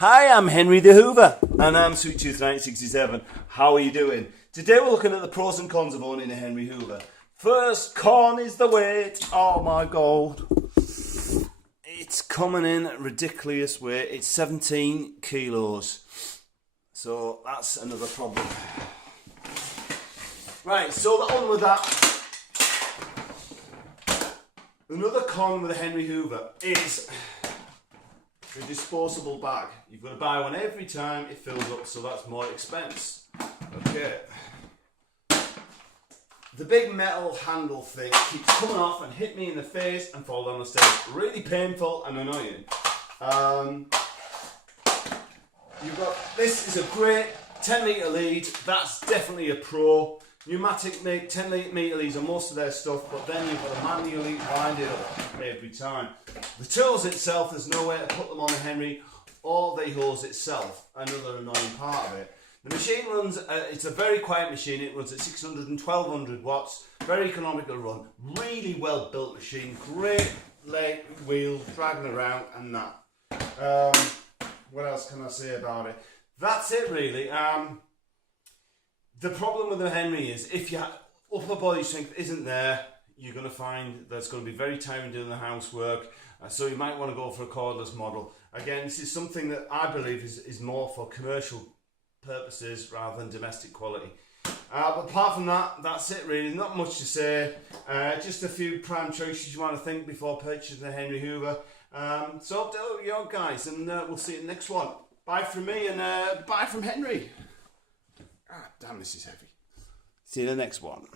Hi, I'm Henry the Hoover, and I'm Sweet Tooth 1967. How are you doing? Today we're looking at the pros and cons of owning a Henry Hoover. First con is the weight. Oh my god. It's coming in at ridiculous weight. It's 17 kilos. So that's another problem. Right, so on with that. Another con with a Henry Hoover is the disposable bag. You've got to buy one every time it fills up, so that's more expense. Okay. The big metal handle thing keeps coming off and hit me in the face and fall down the stairs. Really painful and annoying. This is a great 10 litre lead. That's definitely a pro. Pneumatic make 10 metre leads on most of their stuff, but then you've got to manually wind it up every time. The tools itself, there's no way to put them on a Henry or the hose itself. Another annoying part of it. The machine runs, it's a very quiet machine. It runs at 600 and 1200 watts. Very economical run. Really well built machine. Great leg wheel, dragging around and that. What else can I say about it? That's it really. The problem with the Henry is if your upper body strength isn't there, you're going to find that it's going to be very tiring doing the housework. So you might want to go for a cordless model. Again, this is something that I believe is more for commercial purposes rather than domestic quality. But apart from that, that's it really. Not much to say. Just a few prime choices you want to think before purchasing a Henry Hoover. So up to you guys, and we'll see you in the next one. Bye from me and bye from Henry. Ah, damn, this is heavy. See you in the next one.